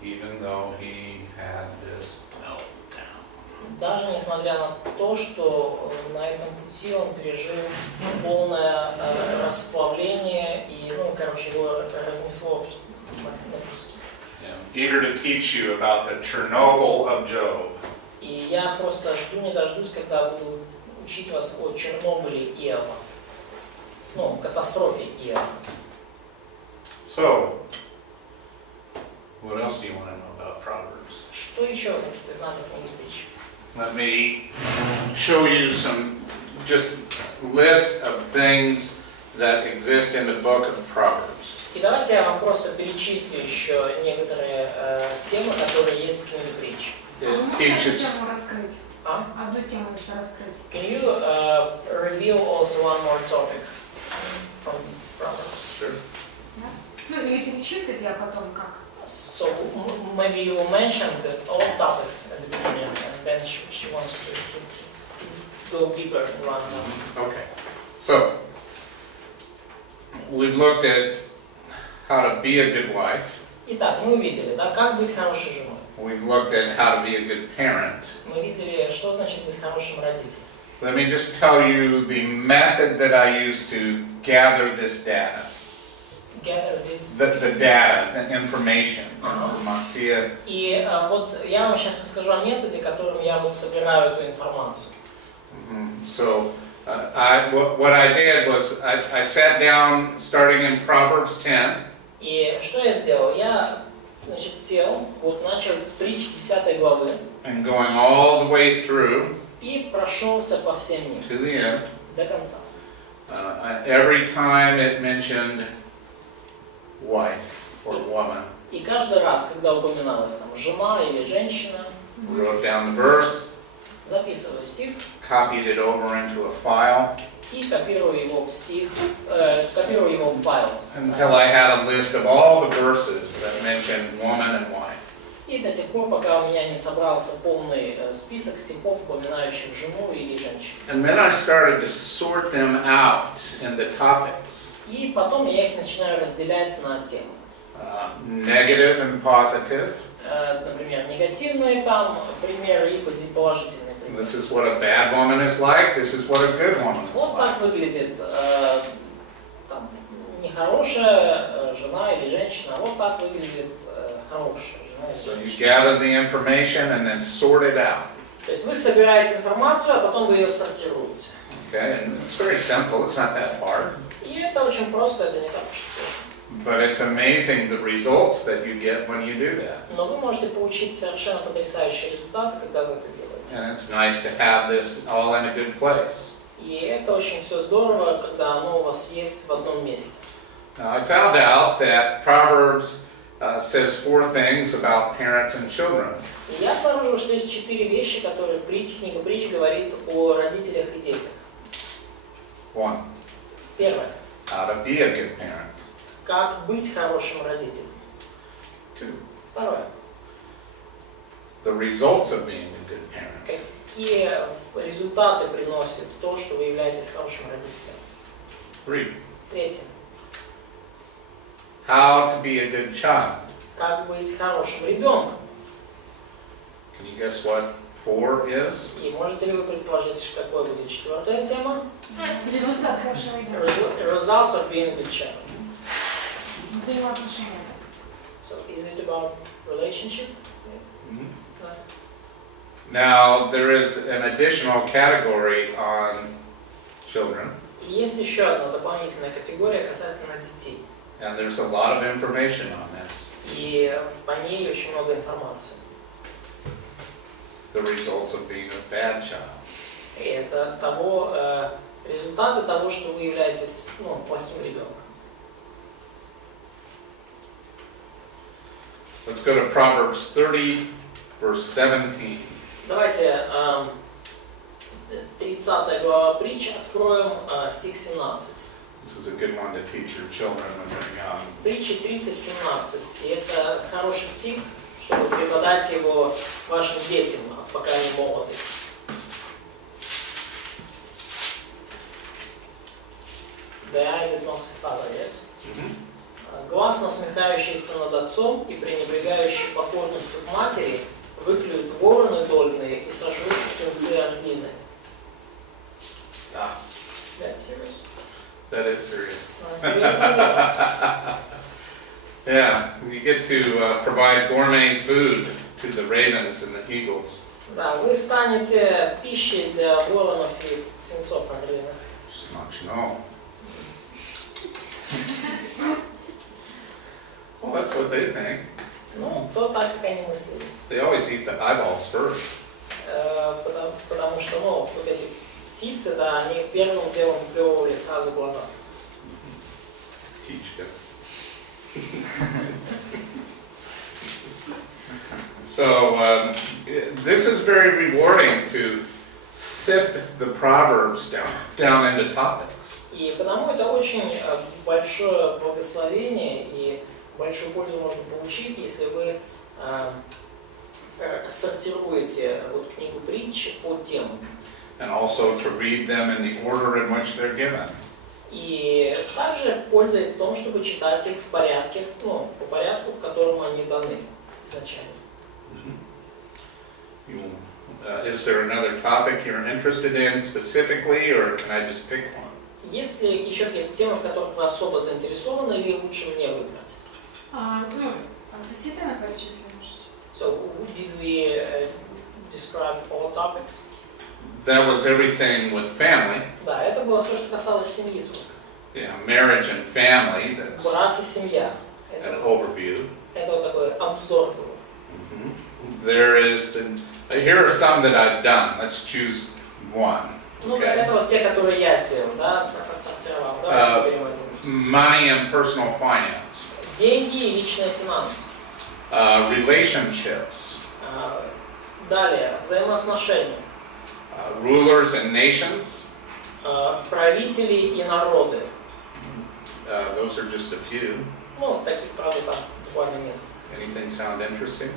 Even though he had this meltdown. Даже несмотря на то, что на этом пути он пережил полное расплавление и, его разнесло на куски. Eager to teach you about the Chernobyl of Job. И я просто жду, не дождусь, когда буду учить вас о Чернобыле Иова. Катастрофе Иова. So, what else do you want to know about Proverbs? Что еще вы хотите знать о книге Притч? Let me show you some just list of things that exist in the book of Proverbs. И давайте я вам просто перечислю еще некоторые темы, которые есть в книге Притч. А it вы можете teaches. тему раскрыть? А? Одну тему еще раскрыть. Can you reveal also one more topic from Proverbs? Sure. Ну, или перечислить я потом как. So maybe you will mention all topics at the beginning, and then she wants to go deeper in one. Okay. So we've looked at how to be a good wife. Итак, мы увидели, да, как быть хорошей женой. We've looked at how to be a good parent. Мы видели, что значит быть хорошим родителем. Let me just tell you the method that I use to gather this data. Gather this. The data, the information. И вот я вам сейчас расскажу о методе, которым я вот собираю эту информацию. So what I did was I sat down starting in Proverbs 10. И что я сделал? Я, значит, сел, вот начал с притч 10 главы. And going all the way through И прошелся по всем ним. to the end. До конца. Every time it mentioned wife or woman. И каждый раз, когда упоминалась там жена или женщина, Wrote down the verse, записываю стих copied it over into a file и копирую его в стих, копирую его в файл. until I had a list of all the verses that mentioned woman and wife. И до тех пор, пока у меня не собрался полный список стихов, упоминающих жену или женщину. And then I started to sort them out into topics. И потом я их начинаю разделять на темы. Negative and positive. Например, негативные там примеры и положительные примеры. This is what a bad woman is like. This is what a good woman is Вот like. так выглядит там, нехорошая жена или женщина, вот так выглядит хорошая жена или So you женщина. gather the information and then sort it out. То есть вы собираете информацию, а потом вы ее сортируете. Okay, and it's very simple. It's not that hard. И это очень просто, это не так уж и сложно. But it's amazing the results that you get when you do that. Но вы можете получить совершенно потрясающие результаты, когда вы это делаете. And it's nice to have this all in a good place. И это очень все здорово, когда оно у вас есть в одном месте. Now, I found out that Proverbs says 4 things about parents and children. И я обнаружил, что есть 4 вещи, которые книга Притч говорит о родителях и детях. 1. Первое. How to be a good parent. Как быть хорошим родителем. 2. Второе. The results of being a good parent. Какие результаты приносит то, что вы являетесь хорошим родителем. 3. Третье. How to be a good child. Как быть хорошим ребенком. Can you guess what 4 is? И можете ли вы предположить, какой будет 4-я тема? Результат хорошего ребенка. Results of being a good child. Взаимоотношения. So is it about relationship? Now, there is an additional category on children, И есть еще одна дополнительная категория касательно детей. and there's a lot of information on this. И по ней очень много информации. The results of being a bad child. И это результаты того, что вы являетесь плохим ребенком. Let's go to Proverbs 30, verse 17. Давайте 30 глава притчи, откроем стих 17. This is a good one to teach your children when they're young. Притчи 30:17. И это хороший стих, чтобы преподать его вашим детям, пока они молоды. The eye that mocks the father, yes? Глаз, насмехающийся над отцом и пренебрегающий покорностью к матери, выклюют вороны дольные и сожрут птенцы орлины. Ah, That's serious? that is serious. Серьезное дело. Yeah, you get to provide gourmet food to the ravens and the eagles. Да, вы станете пищей для воронов и птенцов орлиных. Just not you know. Well, that's what they think. Ну, то так, как они мыслили. They always eat the eyeballs first. Потому что, вот эти птицы, да, они первым делом выплевывали сразу глаза. Птичка. So this is very rewarding to sift the Proverbs down into topics. И потому это очень большое благословение и большую пользу можно получить, если вы сортируете вот книгу притч по темам. And also to read them in the order in which they're given. И также пользуясь в том, чтобы читать их в порядке, ну, по порядку, в котором они даны изначально. Is there another topic you're interested in specifically, or can I just pick one? Есть ли еще какие-то темы, в которых вы особо заинтересованы, или лучше мне выбрать? За все темы перечислили. So, did we describe all topics? That was everything with family. Да, это было все, что касалось семьи только. Yeah, marriage and family, that's Брак и семья. an overview. Это вот такой обзор был. There is, here are some that I've done. Let's choose one. Ну, Okay. это вот те, которые я сделал, да, отсортировал. Давайте выберем один. Money and personal finance. Деньги и личные финансы. Relationships. Далее, взаимоотношения. Rulers and nations. Правители и народы. Those are just a few. Ну, таких, правда, там буквально несколько. Anything sound interesting?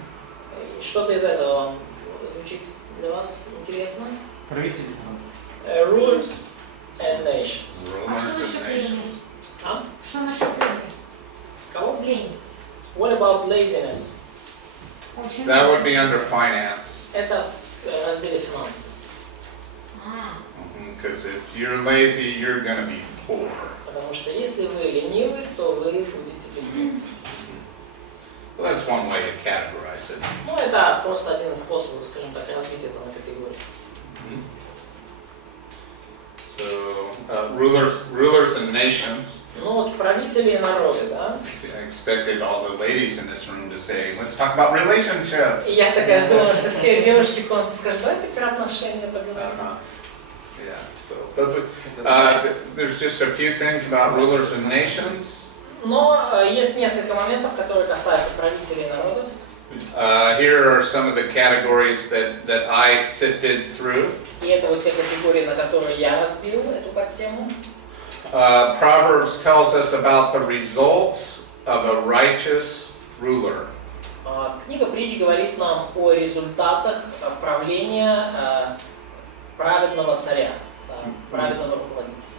И что-то из этого вам звучит для вас интересно? Правители. Rulers and nations. А что Rulers насчет and лени? nations. А? Что насчет лени? Кого? Лень. What about laziness? Очень That would много. be under finance. Это в разделе финансов. Because if you're lazy, you're going to be poor. Потому что если вы ленивы, то вы будете бедны. Well, that's one way to categorize it. Ну, это просто один из способов, скажем так, разбить это на категории. So, rulers and nations. Ну, вот правители и народы, да? See, I expected all the ladies in this room to say, let's talk about relationships. И я такая думаю, что все девушки в комнате скажут, давайте про отношения поговорим. Yeah, so, but there's just a few things about rulers and nations. Но есть несколько моментов, которые касаются правителей и народов. Here are some of the categories that I sifted through. И это вот те категории, на которые я разбил эту подтему. Proverbs tells us about the results of a righteous ruler. Книга притч говорит нам о результатах правления праведного царя, праведного руководителя.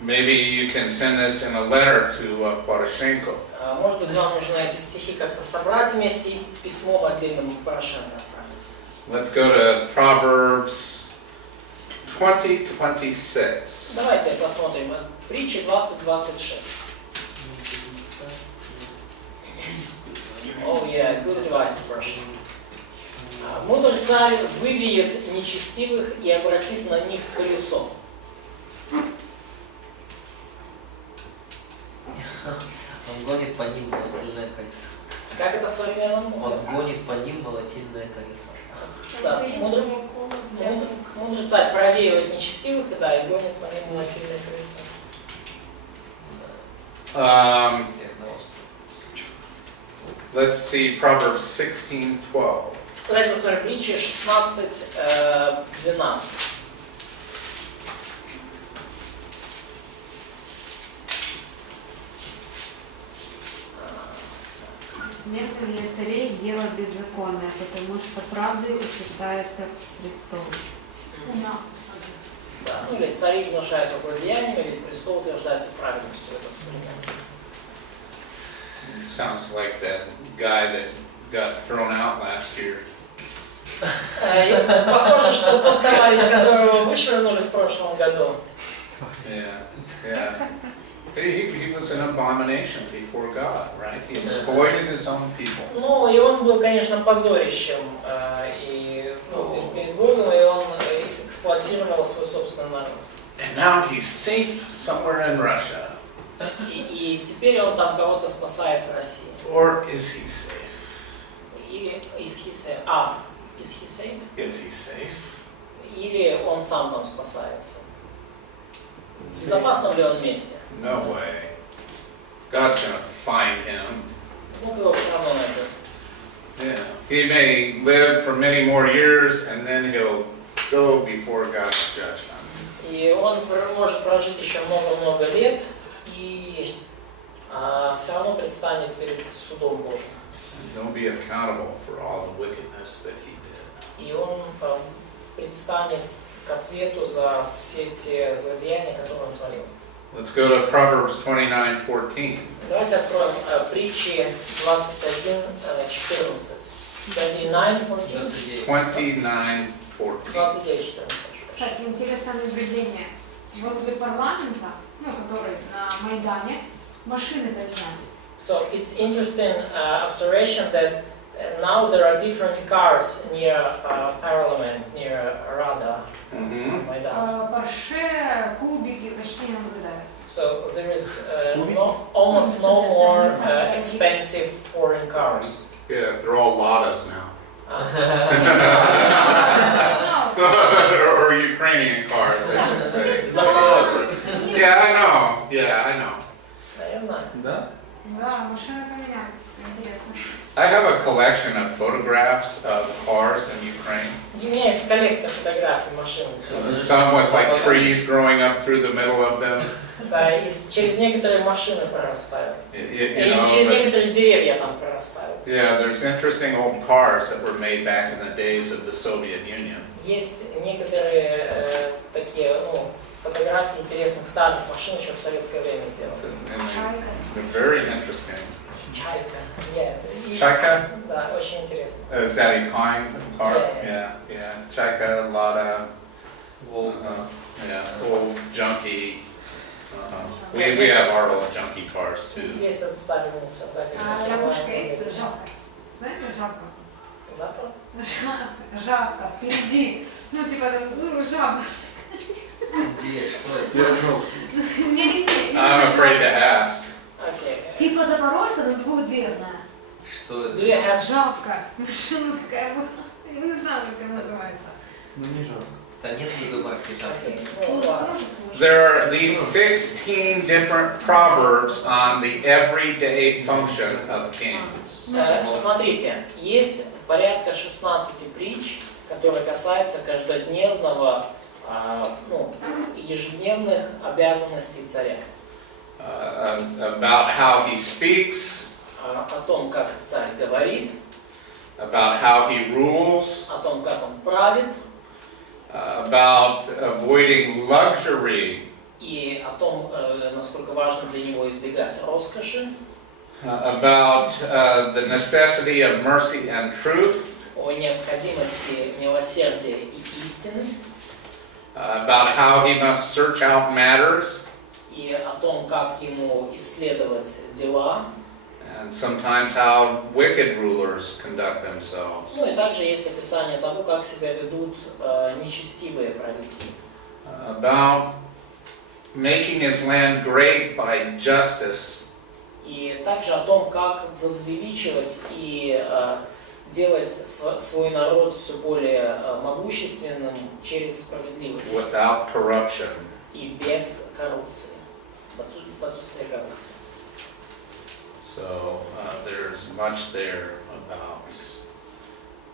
Maybe you can send this in a letter to Poroshenko. Может быть, вам нужно эти стихи как-то собрать вместе и письмом отдельным Порошенко отправить. Let's go to Proverbs 20:26. Давайте посмотрим. Притчи 20:26. Oh yeah, good advice, Порошенко. Мудрый царь вывеет нечестивых и обратит на них колесо. Он гонит по ним молотильное колесо. Как это в современном? Он гонит по ним молотильное колесо. Да, мудрый царь провеивает нечестивых и да, и гонит по ним молотильное колесо. Let's see Proverbs 16:12. Давайте посмотрим притчи 16:12. Смерть для царей дело беззаконное, потому что правдой утверждается престол. У нас. Да, ну или цари внушаются злодеяниями, ведь престол утверждается праведностью. Это современно. Sounds like that guy that got thrown out last year. Похоже, что тот товарищ, которого вышвырнули в прошлом году. Yeah. He was an abomination before God, right? He exploited his own people. Ну, и он был, конечно, позорищем и перед Богом, и он эксплуатировал свой собственный народ. And now he's safe somewhere in Russia. И теперь он там кого-то спасает в России. Or is he safe? Или is he safe? Is he safe? Is he safe? Или он сам там спасается? В безопасном ли он месте? No way. God's going to find him. Бог его все равно найдет. Yeah. he may live for many more years, and then he'll go before God's judgment. И он может прожить еще много-много лет, и все равно предстанет перед судом Божьим. And he'll be accountable for all the wickedness that he did. И он предстанет к ответу за все те злодеяния, которые он творил. Let's go to Proverbs 29:14. Давайте откроем притчи 21:14. 29:14. 29:14. 29:14. Кстати, интересное наблюдение. Возле парламента, который на Майдане, машины поменялись. So it's interesting observation that now there are different cars near Parliament, near Rada, Maidan. Порше, кубики почти не наблюдаются. So there is almost no more expensive foreign cars. Yeah, they're all Ladas now. No. Or Ukrainian cars, I should say. Yeah, I know. Yeah, I know. Да, я знаю. Да? Да, машины поменялись. Интересно. I have a collection of photographs of cars in Ukraine. У меня есть коллекция фотографий машин. Some with like trees growing up through the middle of them. Да, и через некоторые машины прорастают. You И know, через but- некоторые деревья там прорастают. yeah, there's interesting old cars that were made back in the days of the Soviet Union. Есть некоторые такие фотографии интересных старых машин еще в советское время сделаны. And Шайка. they're very interesting. Чайка. Yeah. И- Chaika? Да, очень интересно. Is that a kind of car? Yeah. Yeah. Chaika, Lada, Волк. yeah, old junky. We have our old junky cars too. Есть этот старый мусор. Да, А как лягушка называем. есть? Жабка. Знаете жабка? Запах? Жабка, впереди. Типа, жабка. Где? Что это? Пирожок. Не-не-не. I'm afraid to ask. Окей. Типа Запорожца, но двухдверная. Что Do you это? have Жабка. Машина такая была. Я не знаю, как она называется. Ну не жалко. Да нет в марки Окей. жабки. Ну, ладно. There are these 16 different proverbs on the everyday function of kings. Смотрите, есть порядка 16 притч, которые касаются каждодневного, ежедневных обязанностей царя. About how he speaks, О том, как царь говорит, about how he rules, о том, как он правит, about avoiding luxury, и о том, насколько важно для него избегать роскоши, about the necessity of mercy and truth, о необходимости милосердия и истины, about how he must search out matters, и о том, как ему исследовать дела. and sometimes how wicked rulers conduct themselves. Ну и также есть описание того, как себя ведут нечестивые правители. About making his land great by justice, И также о том, как возвеличивать и делать свой народ все более могущественным через справедливость without corruption. и без коррупции, в отсутствие коррупции. So there's much there about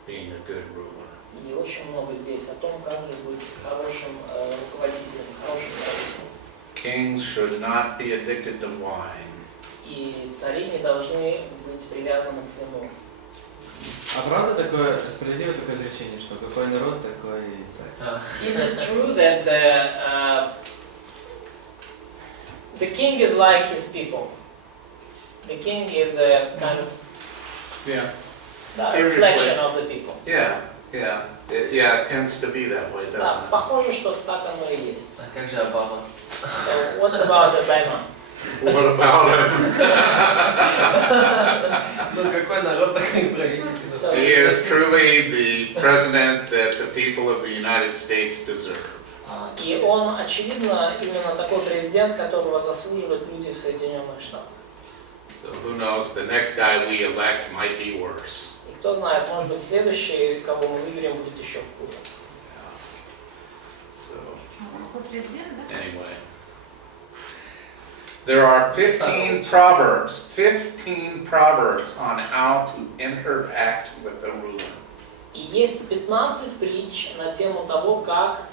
being a good ruler. И очень много здесь о том, как же быть хорошим руководителем, хорошим правителем. Kings should not be addicted to wine. И цари не должны быть привязаны к вину. А правда такое справедливое такое изречение, что какой народ, такой и царь? Is it true that the king is like his people? The king is a kind of Yeah, reflection of the people. yeah. It tends to be that way, Да, doesn't it? похоже, что так оно и есть. А как же Обама? So what's about Obama? What about him? Ну какой народ, такой правительство. So, He is truly the president that the people of the United States deserve. и он, очевидно, именно такой президент, которого заслуживают люди в Соединенных Штатах. So who knows, the next guy we elect might be worse. И кто знает, может быть, следующий, кого мы выберем, будет еще хуже. So Какой президент, да? anyway. There are 15 proverbs on how to interact with the ruler. И есть 15 притч на тему того, как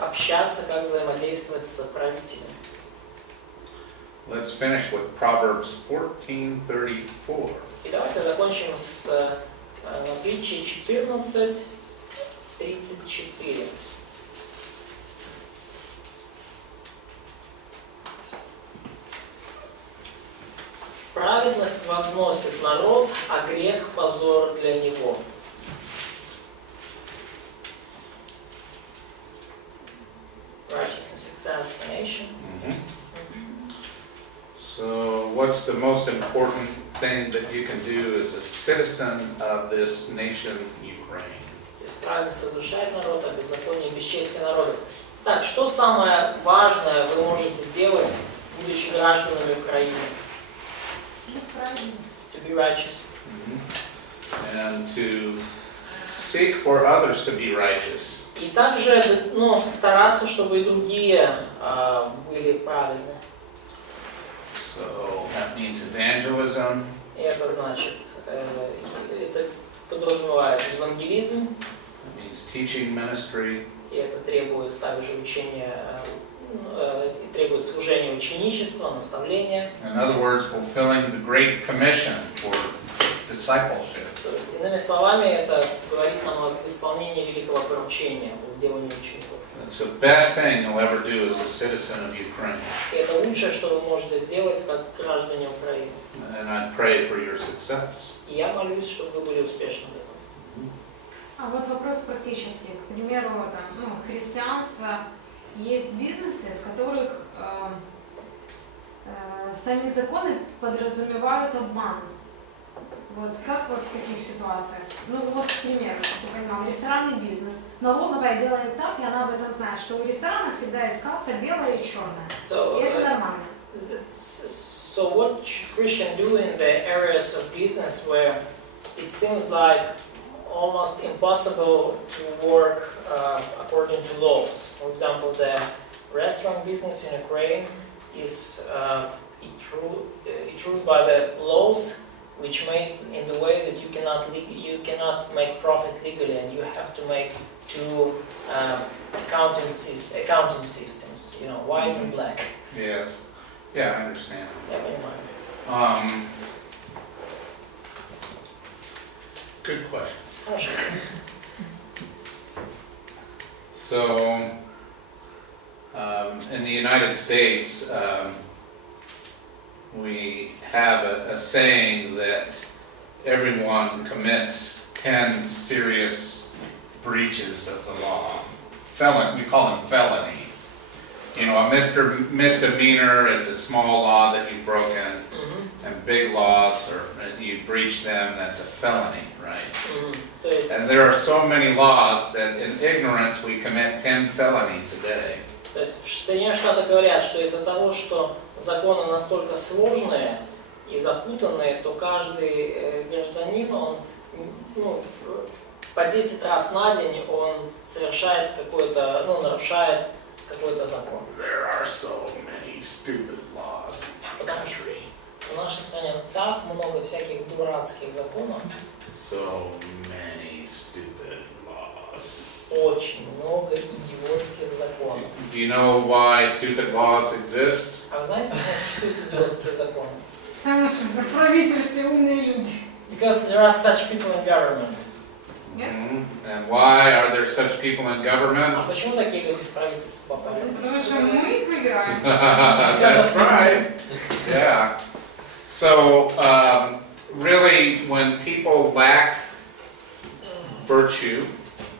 общаться, как взаимодействовать с правителем. Let's finish with Proverbs 14:34. И давайте закончим с притчей 14:34. Праведность возносит народ, а грех – позор для него. Righteousness exalts a nation. So, what's the most important thing that you can do as a citizen of this nation, Ukraine? То есть праведность возвышает народ, а беззаконие и бесчестие народов. Так, что самое важное вы можете делать, будучи гражданами Украины? To be righteous. And to seek for others to be righteous. И также стараться, чтобы и другие были праведны. So that means evangelism. И это значит, это подразумевает евангелизм. That means teaching ministry. И это требует также учения, требует служения ученичества, наставления. In other words, fulfilling the Great Commission for discipleship. То есть, иными словами, это говорит нам об исполнении великого поручения, о делании учеников. It's the best thing you'll ever do as a citizen of Ukraine. И это лучшее, что вы можете сделать как граждане Украины. And I pray for your success. И я молюсь, чтобы вы были успешны в этом. А вот вопрос практический. К примеру, христианство, есть бизнесы, в которых сами законы подразумевают обман. Вот как вот в таких ситуациях? Ну вот, к примеру, ты понимал, ресторанный бизнес. Налоговая делает так, и она об этом знает, что у ресторана всегда есть касса белая и черная. И это нормально. So what should Christians do in the areas of business where it seems like almost impossible to work according to laws? For example, the restaurant business in Ukraine is ruled by the laws, which made in the way that you cannot make profit legally, and you have to make two accounting systems, you know, white and black. Yes. Yeah, I understand. Я понимаю. Good question. Хорошо. So, in the United States, we have a saying that everyone commits 10 serious breaches of the law. We call them felonies. You know, a misdemeanor, it's a small law that you've broken, and big laws, or you breach them, that's a felony, right? And there are so many laws that in ignorance we commit 10 felonies a day. То есть в Соединенных Штатах говорят, что из-за того, что законы настолько сложные и запутанные, то каждый гражданин, он по 10 раз на день он совершает какой-то, нарушает какой-то закон. There are so many stupid laws in my country. В нашей стране так много всяких дурацких законов. So many stupid laws. Очень много идиотских законов. Do you know why stupid laws exist? А вы знаете, почему существуют идиотские законы? Потому что в правительстве умные люди. Because there are such people in government. And why are there such people in government? А почему такие люди в правительство попали? Потому что мы их выбираем. That's right. Yeah. So, really, when people lack virtue,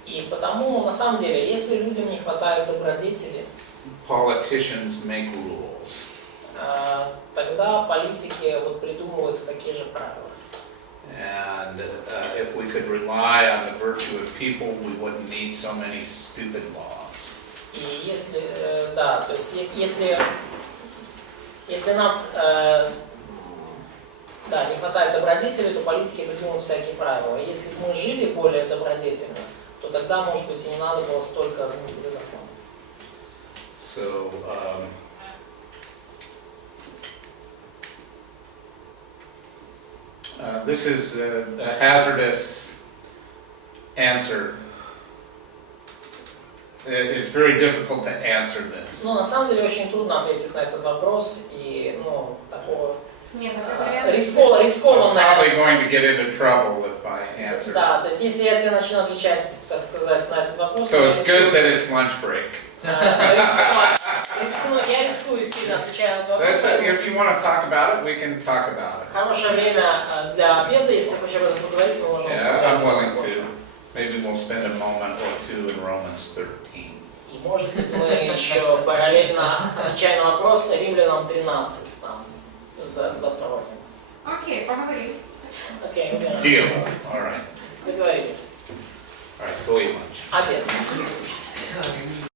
И потому, на самом деле, если людям не хватает добродетели, politicians make rules. тогда политики придумывают такие же правила. And if we could rely on the virtue of people, we wouldn't need so many stupid laws. И если, то есть если нам не хватает добродетели, то политики придумывают всякие правила. Если бы мы жили более добродетельно, то тогда, может быть, и не надо было столько законов. So, This is a hazardous answer. It's very difficult to answer this. Ну, на самом деле, очень трудно ответить на этот вопрос, и, ну, такого Нет, это реально. I'm рискованно. probably going to get into trouble if I answer. Да, то есть, если я тебе начну отвечать, так сказать, на этот вопрос, So я it's good that it's lunch break. Я рискую сильно, отвечая на этот вопрос. If you want to talk about it, we can talk about it. Хорошее время для обеда, если хочешь об этом поговорить, мы можем Yeah, поговорить. I'm willing to. Maybe we'll spend a moment or two in Romans 13. И, может быть, мы еще параллельно, отвечая на вопросы, Римлянам 13 там затронем. Окей, поговорим. Окей, okay, Deal. All right. договорились. All right, go eat lunch. Обед. Слушайте.